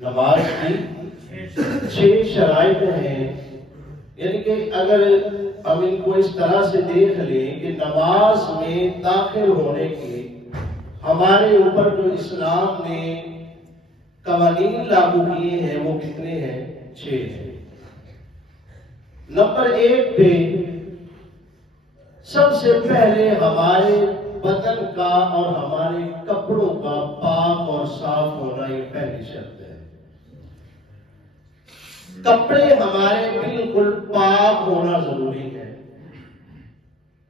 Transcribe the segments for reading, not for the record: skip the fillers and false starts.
نماز کی 6 شرائط ہیں، یعنی کہ اگر ہم ان کو اس طرح سے دیکھ لیں کہ نماز میں داخل ہونے کے ہمارے اوپر جو اسلام نے قوانین لاگو کیے ہیں وہ کتنے ہیں؟ 6 ہیں۔ نمبر 1 پہ سب سے پہلے ہمارے بدن کا اور ہمارے کپڑوں کا پاک اور صاف ہونا، یہ پہلی شرط ہے۔ کپڑے ہمارے بالکل پاک ہونا ضروری ہے،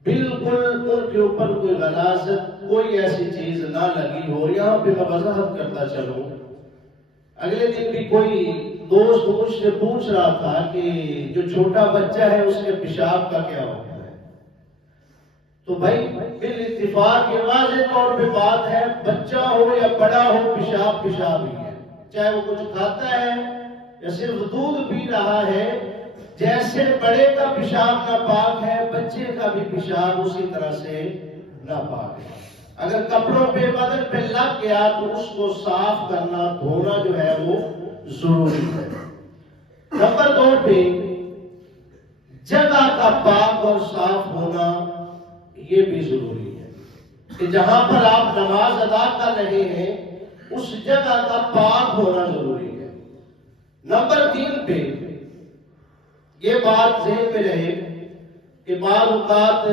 بالکل ان کے اوپر کوئی غلاظت، کوئی ایسی چیز نہ لگی ہو۔ یہاں پہ میں وضاحت کرتا چلوں، اگلے دن بھی کوئی دوست مجھ سے پوچھ رہا تھا کہ جو چھوٹا بچہ ہے اس کے پیشاب کا کیا ہوتا ہے؟ تو بھائی بالاتفاق یہ واضح طور پہ بات ہے، بچہ ہو یا بڑا ہو، پیشاب پیشاب ہی ہے، چاہے وہ کچھ کھاتا ہے یا صرف دودھ پی رہا ہے۔ جیسے بڑے کا پیشاب ناپاک ہے، بچے کا بھی پیشاب اسی طرح سے ناپاک ہے۔ اگر کپڑوں پہ بدن پہ لگ گیا تو اس کو صاف کرنا، دھونا جو ہے وہ ضروری ہے۔ نمبر 2 پہ جگہ کا پاک اور صاف ہونا یہ بھی ضروری ہے کہ جہاں پر آپ نماز ادا کر رہے ہیں اس جگہ کا پاک ہونا ضروری ہے۔ نمبر 3 پہ یہ بات ذہن میں رہے کہ بعض اوقات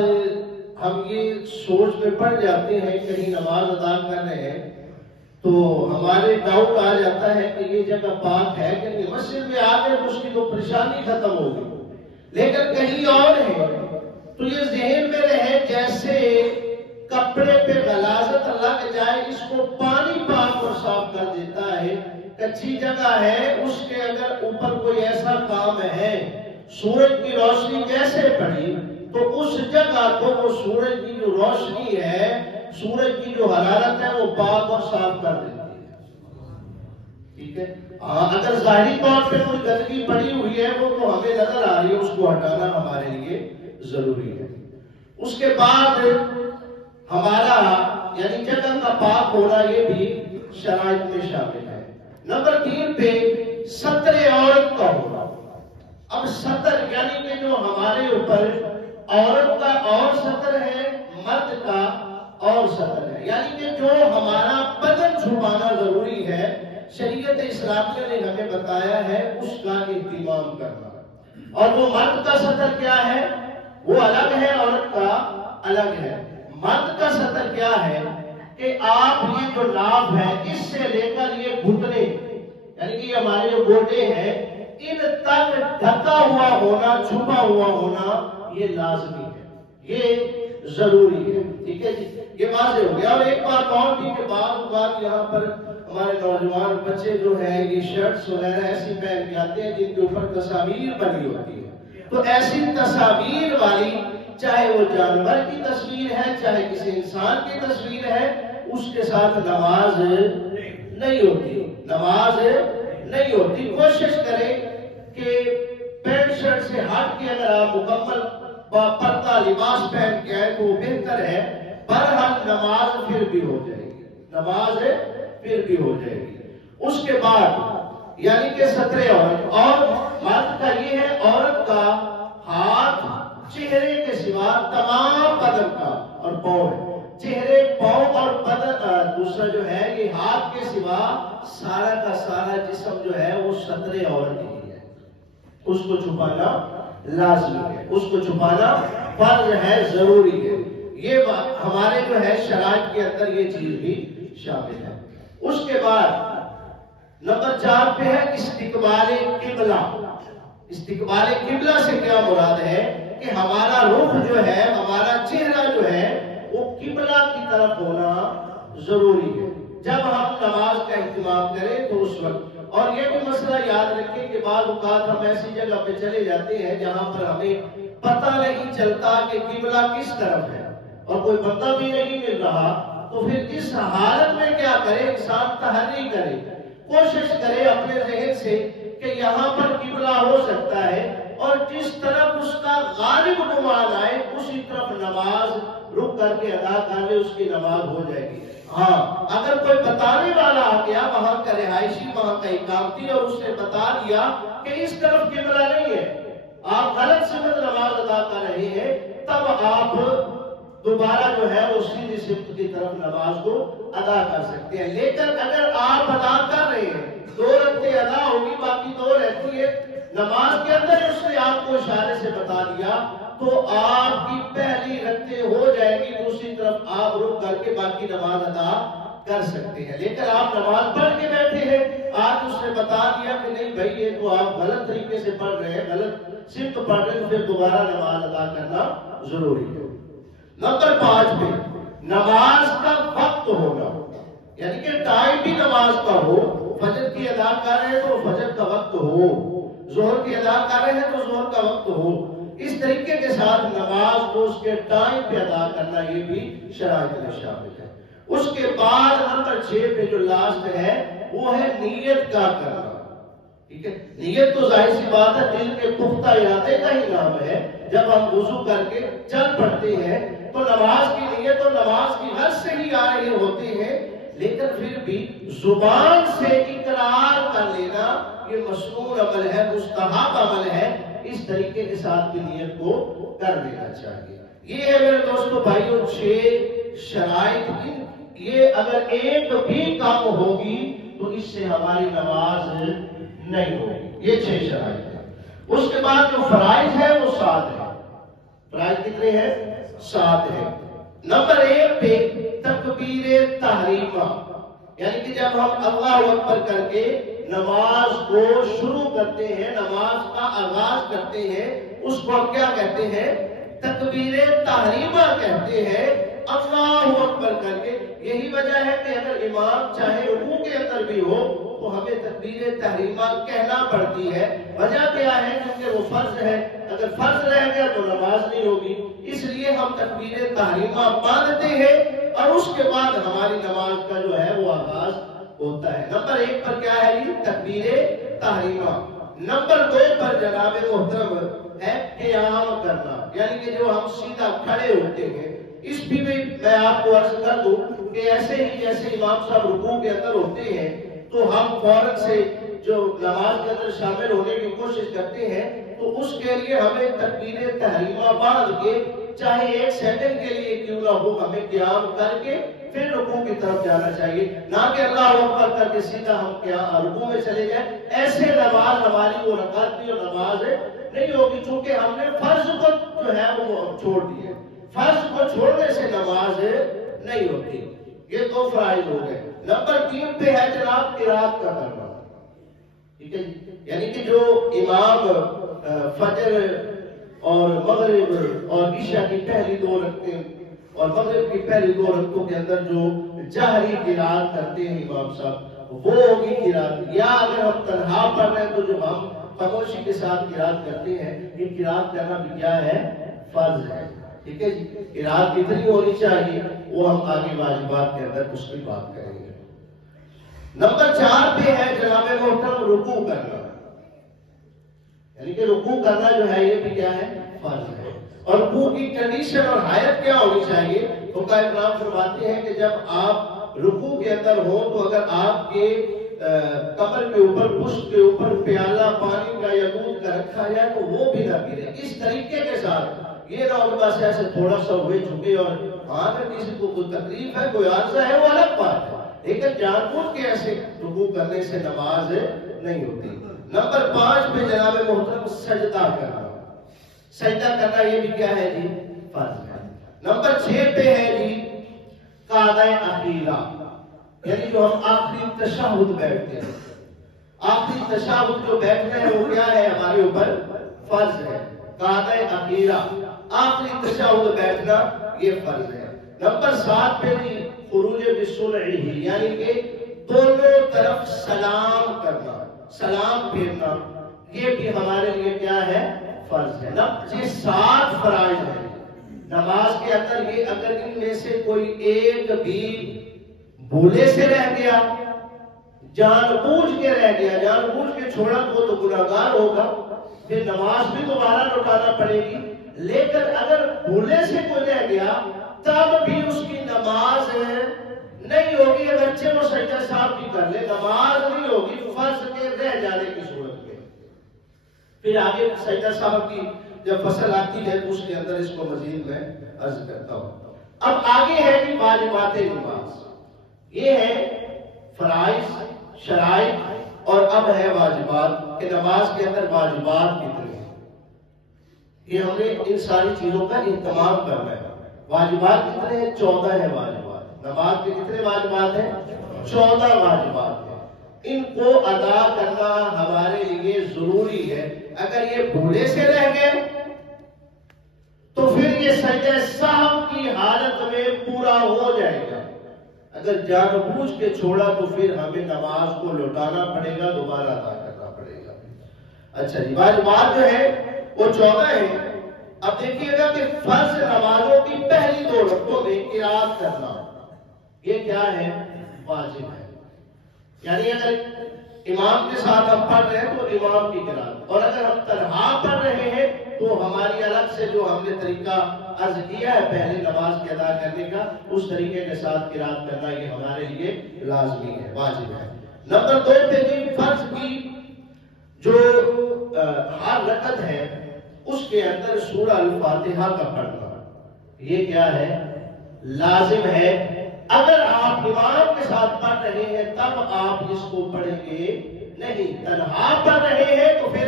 ہم یہ سوچ میں پڑ جاتے ہیں، کہیں نماز ادا کر رہے ہیں تو ہمارے ڈاؤٹ آ جاتا ہے کہ یہ جگہ پاک ہے کہ نہیں، مسجد میں آ گئے تو اس کی تو پریشانی ختم ہوگی، لیکن کہیں اور ہے تو یہ ذہن میں رہے جیسے کپڑے پہ غلاظت لگ جائے، اس کو پانی پاک اور صاف کر دیتا ہے۔ کچھی جگہ ہے، اس کے اگر اوپر کوئی ایسا کام ہے، سورج کی روشنی جیسے پڑی تو اس جگہ کو وہ سورج کی جو روشنی ہے، سورج کی جو حرارت ہے وہ پاک اور صاف کر دیتی ہے، ٹھیک ہے۔ اگر ظاہری طور پہ کوئی گندگی پڑی ہوئی ہے وہ تو ہمیں نظر آ رہی ہے، اس کو ہٹانا ہمارے لیے ضروری ہے۔ اس کے بعد ہمارا یعنی جگہ کا پاک ہونا یہ بھی شرائط میں شامل ہے۔ نمبر 3 پہ ستر عورت کا ہونا۔ اب ستر یعنی کہ جو ہمارے اوپر عورت کا اور ستر ہے، مرد کا اور ستر ہے، یعنی کہ جو ہمارا بدن چھپانا ضروری ہے، شریعت اسلامیہ نے ہمیں بتایا ہے اس کا اہتمام کرنا۔ اور وہ مرد کا ستر کیا ہے؟ وہ الگ ہے، عورت کا الگ ہے۔ مرد کا ستر کیا ہے کہ آپ یہ جو ناف ہے اس سے لے کر یہ گھٹنے، یعنی کہ یہ ہمارے جو گوٹے ہیں، ان تک ڈھکا ہوا ہونا، چھپا ہوا ہونا یہ لازمی ہے، یہ ضروری ہے، ٹھیک ہے جی، یہ واضح ہو گیا۔ اور ایک بات اور بھی کہ بعض اوقات یہاں پر ہمارے نوجوان بچے جو ہیں یہ شرٹس وغیرہ ایسی پہن کے آتے ہیں جن کے اوپر تصاویر بنی ہوتی ہے، تو ایسی تصاویر والی، چاہے وہ جانور کی تصویر ہے چاہے کسی انسان کی تصویر ہے، اس کے ساتھ نماز نہیں ہوتی، نماز نہیں ہوتی۔ کوشش کریں کہ پینٹ شرٹ سے ہٹ کے اگر آپ مکمل پردہ لباس پہن کے آئے تو وہ بہتر ہے، بہرحال نماز پھر بھی ہو جائے گی، نماز پھر بھی ہو جائے گی۔ اس کے بعد یعنی کہ ستر عورت، اور مرد کا یہ ہے عورت کا ہاتھ چہرے کے سوا تمام بدن کا، اور پاؤں، چہرے، پاؤں اور بدن، دوسرا جو ہے یہ ہاتھ کے سوا سارا کا سارا جسم جو ہے وہ ستر عورت ہی ہے، اس کو چھپانا لازمی ہے، اس کو چھپانا فرض ہے، ضروری ہے۔ یہ ہمارے جو ہے شرائط کے اندر یہ چیز بھی شامل ہے۔ اس کے بعد نمبر 4 پہ ہے استقبال قبلہ۔ استقبال قبلہ سے کیا مراد ہے کہ ہمارا رخ جو ہے، ہمارا چہرہ جو ہے وہ قبلہ کی طرف ہونا ضروری ہے جب ہم نماز کا اہتمام کریں تو اس وقت۔ اور یہ بھی مسئلہ یاد رکھیں کہ بعض اوقات ہم ایسی جگہ پہ چلے جاتے ہیں جہاں پر ہمیں پتہ نہیں چلتا کہ قبلہ کس طرف ہے اور کوئی بندہ بھی نہیں مل رہا، تو پھر اس حالت میں کیا کرے؟ انسان تحری کرے، کوشش کرے اپنے ذہن سے کہ یہاں پر قبلہ ہو سکتا ہے، اور جس طرف اس کا غالب گمان آئے اسی طرف نماز رک کر کے ادا کر لے، اس کی نماز ہو جائے گی۔ ہاں اگر کوئی بتانے والا آ گیا وہاں کا رہائشی وہاں کا اقامتی اور اس نے بتا دیا کہ اس طرف قبلہ نہیں ہے، آپ غلط سمت نماز ادا کر رہے ہیں، تب آپ دوبارہ جو ہے وہ سیدھی سمت کی طرف نماز کو ادا کر سکتے ہیں۔ لیکن اگر آپ ادا کر رہے ہیں، 2 رکعتیں ادا ہوگی باقی 2 رہتی ہے، نماز کے اندر اس نے آپ کو اشارے سے بتا دیا تو آپ کی پہلی رکعتیں ہو جائے گی، دوسری طرف آپ رک کر کے باقی نماز ادا کر سکتے ہیں۔ لیکن آپ نماز پڑھ کے بیٹھے ہیں، آج اس نے بتا دیا کہ نہیں بھائی یہ تو آپ غلط طریقے سے پڑھ رہے ہیں، غلط سمت پڑھ رہے ہیں، پھر دوبارہ نماز ادا کرنا ضروری ہے۔ نمبر 5 پہ نماز کا وقت ہونا، یعنی کہ ٹائم بھی نماز کا ہو، فجر کی ادا کر رہے ہیں تو فجر کا وقت ہو، ظہر کی ادا کر رہے ہیں تو ظہر کا وقت ہو، اس طریقے کے ساتھ نماز کو اس کے ٹائم پہ ادا کرنا یہ بھی شرائط میں شامل ہے۔ اس کے بعد نمبر 6 پہ جو لاسٹ ہے وہ ہے نیت کا کرنا، ٹھیک ہے۔ نیت تو ظاہر سی بات ہے دل کے پختہ ارادے کا ہی نام ہے۔ جب ہم وضو کر کے چل پڑتے ہیں تو نماز کی نیت اور نماز کی غرض سے ہی آ رہے ہوتے ہیں، لیکن پھر بھی زبان سے اقرار کر لینا یہ مسنون عمل ہے، مستحب عمل ہے، اس طریقے کے ساتھ بھی نیت کو کر لینا چاہیے۔ یہ ہے میرے دوستو بھائیوں 6 شرائط کی، یہ اگر ایک بھی کام ہوگی تو اس سے ہماری نماز نہیں ہوگی۔ یہ 6 شرائط ہے۔ اس کے بعد جو فرائض ہے وہ 7 ہے۔ فرائض کتنے ہیں؟ 7 ہے۔ نمبر 1 پہ تکبیر تحریمہ، یعنی کہ جب ہم اللہ اکبر کر کے نماز کو شروع کرتے ہیں، نماز کا آغاز کرتے ہیں، اس کو ہم کیا کہتے ہیں؟ تکبیر تحریمہ کہتے ہیں، اللہ اکبر کر کے۔ یہی وجہ ہے کہ اگر امام چاہے رکوع کے اندر بھی ہو تو ہمیں تکبیر تحریمہ کہنا پڑتی ہے۔ وجہ کیا ہے؟ کیونکہ وہ فرض ہے، اگر فرض رہ گیا تو نماز نہیں ہوگی، اس لیے ہم تکبیر تحریمہ باندھتے ہیں اور اس کے بعد ہماری نماز کا جو ہے وہ آغاز ہوتا ہے۔ نمبر 1 پر کیا ہے یہ؟ تکبیر تحریمہ۔ نمبر 2 پر جناب محترم ہے قیام کرنا، یعنی کہ جو ہم سیدھا کھڑے ہوتے ہیں۔ اس بھی میں آپ کو عرض کر دوں کہ ایسے ہی جیسے امام صاحب رکوع کے اندر ہوتے ہیں تو ہم فوراً سے جو نماز کے اندر شامل ہونے کی کوشش کرتے ہیں تو اس کے لیے ہمیں تکبیر تحریمہ باندھ کے چاہے 1 سیکنڈ کے لیے کیوں نہ ہو ہمیں قیام کر کے پھر رکوع کی طرف جانا چاہیے، نہ کہ اللہ اکبر کر کے سیدھا ہم رکوع میں چلے جائیں۔ ایسے نماز ہماری وہ رکعت اور نماز نہیں ہوگی، چونکہ ہم نے فرض کو جو ہے وہ چھوڑ دیا۔ فرض کو چھوڑنے سے نماز نہیں ہوتی۔ یہ 2 فرائض ہو گئے۔ نمبر 3 پہ ہے جناب قرات کا کرنا، ٹھیک ہے، یعنی کہ جو امام فجر اور مغرب اور عشاء کی پہلی 2 رکعتیں اور مغرب کی پہلی 2 رکعتوں کے اندر جو جہری قرات کرتے ہیں امام صاحب، وہ ہوگی قرات۔ یا اگر ہم تنہا پڑھ رہے ہیں تو جو ہم خاموشی کے ساتھ قرات کرتے ہیں، یہ قرات کرنا بھی کیا ہے؟ فرض ہے، ٹھیک ہے جی۔ قرات کتنی ہونی چاہیے وہ ہم آگے واجبات کے اندر اس کی بات کریں گے۔ نمبر 4 پہ ہے جناب محترم رکوع کرنا، یعنی کہ رکوع کرنا جو ہے یہ بھی کیا ہے؟ فرض ہے۔ اور رکوع کی کنڈیشن اور حالت کیا ہونی چاہیے؟ فقہاء کرام فرماتے ہیں کہ جب آپ رکوع کے اندر ہو تو اگر آپ کے کمر کے اوپر پشت کے اوپر پیالہ پانی کا یا دودھ کا رکھا جائے تو وہ بھی نہ گرے، اس طریقے کے ساتھ، یہ نہ ہوگا سے ایسے تھوڑا سا ہوئے جھکے اور وہاں پہ کسی کو کوئی تکلیف ہے کوئی عارضہ ہے وہ الگ بات ہے، لیکن جان بوجھ کے ایسے رکوع کرنے سے نماز نہیں ہوتی۔ نمبر 5 پہ جناب محترم سجدہ کرنا، سجدہ کرنا یہ بھی کیا ہے جی؟ فرض ہے۔ نمبر 6 پہ ہے جی قعدہ اخیرہ، یعنی جو ہم آخری تشہد بیٹھتے ہیں، آخری تشہد جو بیٹھنا ہے وہ کیا ہے؟ ہمارے اوپر فرض ہے۔ قعدہ اخیرہ، آخری تشہد بیٹھنا یہ فرض ہے۔ نمبر 7 پہ جی خروج بسرعہ، یعنی کہ دونوں طرف سلام کرنا، سلام پھیرنا، یہ بھی ہمارے لیے کیا ہے؟ فرض ہے۔ یہ 7 فرائض ہیں نماز کے اندر، یہ اگر ان میں سے کوئی ایک بھی بھولے سے رہ گیا، جان بوجھ کے رہ گیا، جان بوجھ کے چھوڑا تو گناہگار ہوگا، پھر نماز بھی دوبارہ لوٹانا پڑے گی۔ لیکن اگر بھولے سے کوئی رہ گیا تب بھی اس کی نماز نہیں ہوگی اگرچہ وہ سجدہ صاحب بھی کر لے، نماز نہیں ہوگی فرض کے رہ جانے کی صورت میں۔ پھر آگے سجدہ صاحب کی جب فصل آتی ہے تو اس کے اندر اس کو مزید میں عرض کرتا ہوں۔ اب آگے ہے کہ واجبات نماز، یہ ہے فرائض، شرائط، اور اب ہے واجبات کہ نماز کے اندر واجبات کتنے ہیں۔ یہ ہم نے ان ساری چیزوں کا اہتمام کرنا ہے۔ واجبات کتنے ہیں؟ 14 ہیں واجبات۔ نماز کے کتنے واجبات ہیں؟ 14 واجبات ہیں۔ ان کو ادا کرنا ہمارے لیے ضروری ہے۔ اگر یہ بھولے سے رہ گئے تو پھر یہ سجدہ سہو کی حالت میں پورا ہو جائے گا۔ اگر جان بوجھ کے چھوڑا تو پھر ہمیں نماز کو لوٹانا پڑے گا، دوبارہ ادا کرنا پڑے گا۔ اچھا جی، واجبات جو ہے وہ 14 ہیں۔ اب دیکھیے گا کہ فرض نمازوں کی پہلی 2 رکعتوں میں قرات کرنا، یہ کیا ہے؟ واجب ہے۔ یعنی اگر امام کے ساتھ ہم پڑھ رہے ہیں تو امام کی قرات، اور اگر ہم تنہا پڑھ رہے ہیں تو ہماری الگ سے جو ہم نے طریقہ عرض کیا ہے پہلے نماز کے ادا کرنے کا، اس طریقے کے ساتھ قرات کرنا یہ ہمارے لیے لازمی ہے، واجب ہے۔ نمبر 2 پہ جی فرض کی جو ہر رکعت ہے اس کے اندر سورہ الفاتحہ کا پڑھنا، یہ کیا ہے؟ لازم ہے۔ اگر آپ امام کے ساتھ پڑھ رہے ہیں تب آپ اس کو پڑھیں گے نہیں، تنہا پڑھ رہے ہیں تو پھر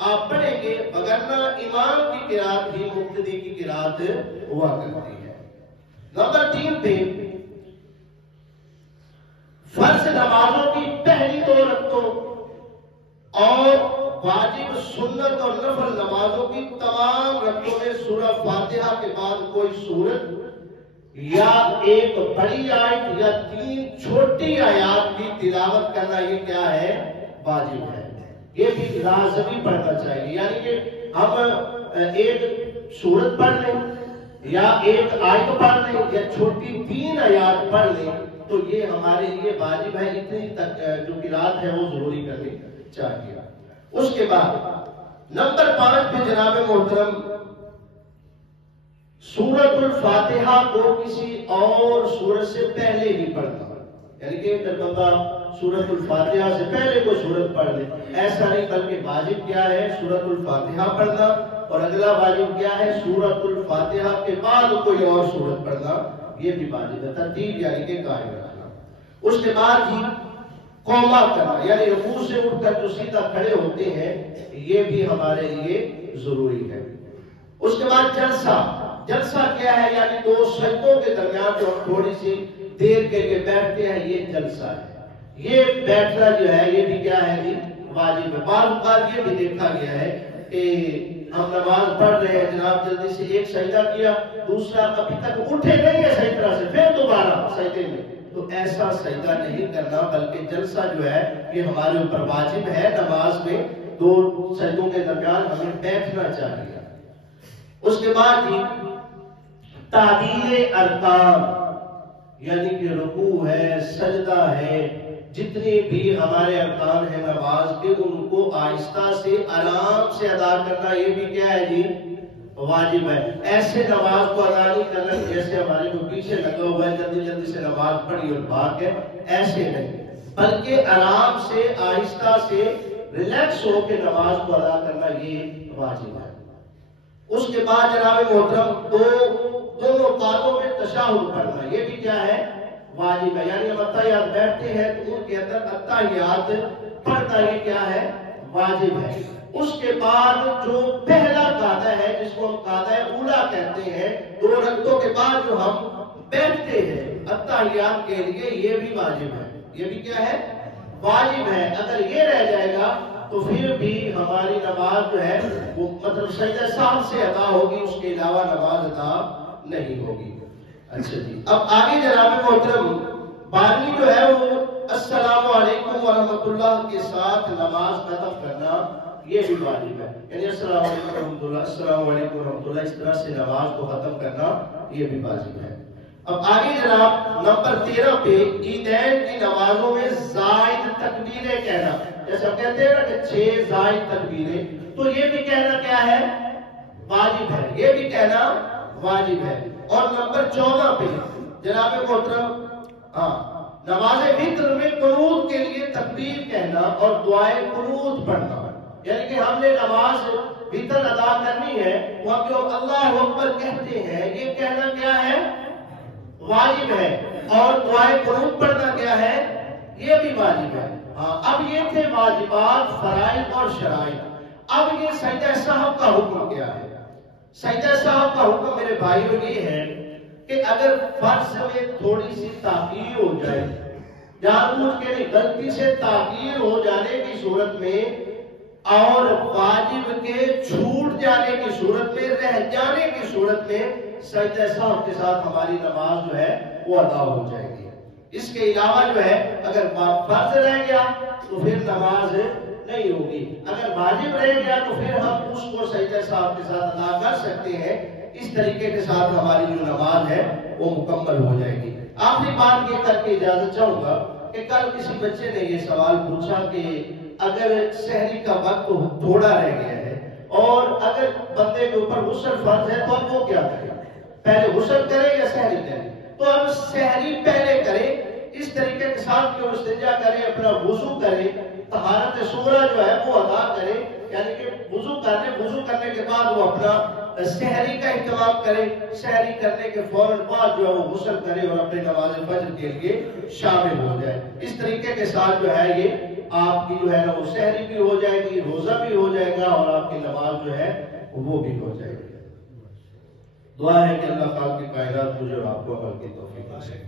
آپ پڑھیں گے، وگرنہ امام کی قرات ہی مقتدی کی قرات ہوا کرتی ہے۔ نمبر 3 پہ فرض نمازوں کی پہلی 2 رکعتوں اور واجب، سنت اور نفل نمازوں کی تمام رکعتوں میں سورہ فاتحہ کے بعد کوئی سورت یا ایک بڑی آیت یا 3 چھوٹی آیات کی تلاوت کرنا، یہ کیا ہے؟ واجب ہے۔ یہ بھی لازمی پڑھنا چاہیے، یعنی کہ ہم ایک سورت پڑھ لیں یا ایک آیت پڑھ لیں یا چھوٹی 3 آیات پڑھ لیں تو یہ ہمارے لیے واجب ہے، اتنی تک جو قرات ہے وہ ضروری کرنی چاہیے۔ اس کے بعد نمبر 5 پہ جناب محترم سورۃ الفاتحہ کو کسی اور سورت سے پہلے ہی پڑھنا، یعنی کہ جب بندہ سورۃ الفاتحہ سے پہلے کوئی سورت پڑھ لے، ایسا نہیں، بلکہ واجب کیا ہے؟ سورۃ الفاتحہ پڑھنا، اور اگلا واجب کیا ہے؟ سورۃ الفاتحہ کے بعد کوئی اور سورت پڑھنا، یہ بھی واجب ہے، ترتیب یعنی کہ قائم رکھنا۔ اس کے بعد ہی قوما کرنا، یعنی رکوع سے اٹھ کر جو سیدھا کھڑے ہوتے ہیں، یہ بھی ہمارے لیے ضروری ہے۔ اس کے بعد جلسہ، جلسہ کیا ہے؟ یعنی 2 سجدوں کے درمیان جو ہم تھوڑی سی دیر کے لیے بیٹھتے ہیں، یہ جلسہ ہے۔ یہ بیٹھنا جو ہے یہ بھی کیا ہے جی؟ واجب ہے۔ بعض اوقات یہ بھی دیکھا گیا ہے کہ ہم نماز پڑھ رہے ہیں، جناب جلدی سے ایک سجدہ کیا، دوسرا ابھی تک اٹھے نہیں ہے صحیح طرح سے، پھر دوبارہ سجدے میں، تو ایسا سجدہ نہیں کرنا، بلکہ جلسہ جو ہے یہ ہمارے اوپر واجب ہے۔ نماز میں 2 سجدوں کے درمیان ہمیں بیٹھنا چاہیے۔ اس کے بعد ہی تعدیل ارکان، یعنی کہ رکوع ہے، سجدہ ہے، جتنے بھی ہمارے ارکان ہیں نماز کے، ان کو آہستہ سے آرام سے ادا کرنا، یہ بھی کیا ہے جی؟ واجب ہے۔ ایسے نماز کو ادا نہیں کرنا جیسے ہمارے کو پیچھے لگا ہوا ہے، جلدی جلدی سے نماز پڑھی اور بھاگ گئے، ایسے نہیں، بلکہ آرام سے آہستہ سے ریلیکس ہو کے نماز کو ادا کرنا، یہ واجب ہے۔ اس کے بعد جناب محترم دونوں کانوں میں تشہد پڑھنا، یہ بھی کیا ہے؟ واجب ہے۔ یعنی ہم اتحیات بیٹھتے ہیں تو ان کے اندر اتحیات پڑھنا، یہ کیا ہے؟ واجب ہے۔ اس کے بعد جو پہلا قاعدہ ہے جس کو ہم قاعدہ اولا کہتے ہیں، 2 رکعتوں کے بعد جو ہم بیٹھتے ہیں اتحیات کے لیے، یہ بھی واجب ہے۔ یہ بھی کیا ہے؟ واجب ہے۔ اگر یہ رہ جائے گا تو پھر بھی ہماری نماز جو ہے وہ مطلب سجدہ سہو سے ادا ہوگی، اس کے علاوہ نماز ادا نہیں ہوگی۔ اچھا جی، اب آگے جناب محترم 12ویں جو ہے وہ السلام علیکم ورحمۃ اللہ کے ساتھ نماز ختم کرنا، یہ بھی واجب ہے۔ یعنی السلام علیکم ورحمۃ اللہ، السلام علیکم ورحمۃ اللہ، اس طرح سے نماز کو ختم کرنا، یہ بھی واجب ہے۔ اب آگے جناب نمبر 13 پہ عیدین کی نمازوں میں زائد تکبیریں کہنا، جیسے ہم کہتے ہیں نا کہ 6 زائد تکبیریں، تو یہ بھی کہنا کیا ہے؟ واجب ہے۔ یہ بھی کہنا واجب ہے۔ اور نمبر 14 پہ جناب محترم ہاں، نماز وتر میں قنوت کے لیے تکبیر کہنا اور دعائے قنوت پڑھنا، یعنی کہ ہم نے نماز وتر ادا کرنی ہے، وہاں جو اللہ اکبر کہتے ہیں یہ کہنا کیا ہے؟ واجب ہے، اور دعائے قنوت پڑھنا کیا ہے؟ یہ بھی واجب ہے۔ ہاں، اب یہ تھے واجبات، فرائض اور شرائط۔ اب یہ سجدہ سہو کا حکم کیا ہے؟ سجدہ سہو کا حکم میرے بھائیوں یہ ہے کہ اگر فرض میں تھوڑی سی تاخیر ہو جائے، جان بوجھ کے نہیں، غلطی سے تاخیر ہو جانے کی صورت میں اور واجب کے چھوٹ جانے کی صورت میں، رہ جانے کی صورت میں، سجدہ سہو کے ساتھ ہماری نماز جو ہے وہ ادا ہو جائے گی۔ اس کے علاوہ جو ہے اگر فرض رہ گیا تو پھر نماز نہیں ہوگی، اگر واجب رہ گیا تو پھر ہم اس کو سجدہ سہو کے ساتھ ادا کر سکتے ہیں۔ اس طریقے کے ساتھ ہماری جو نماز ہے وہ مکمل ہو جائے گی۔ آخری بات یہ کر کے اجازت چاہوں گا کہ کل کسی بچے نے یہ سوال پوچھا کہ اگر سحری کا وقت تھوڑا رہ گیا ہے اور اگر بندے کے اوپر غسل فرض ہے تو اب وہ کیا کرے؟ پہلے غسل کرے یا سحری کرے؟ تو اب سحری پہلے کرے، اس طریقے کے ساتھ کہ وہ استنجا کرے، اپنا وضو کرے، طہارت صغریٰ جو ہے وہ ادا کرے، یعنی کہ وضو کرنے کے بعد وہ اپنا سحری کا اہتمام کرے، سحری کرنے کے فوراً بعد جو ہے وہ غسل کرے اور اپنے نماز فجر کے لیے شامل ہو جائے۔ اس طریقے کے ساتھ جو ہے یہ آپ کی جو ہے نا وہ سحری بھی ہو جائے گی، روزہ بھی ہو جائے گا اور آپ کی نماز جو ہے وہ بھی ہو جائے گی۔ دعا ہے کہ اللہ خالق کائنات مجھے اور آپ کو عمل کی توفیق دے۔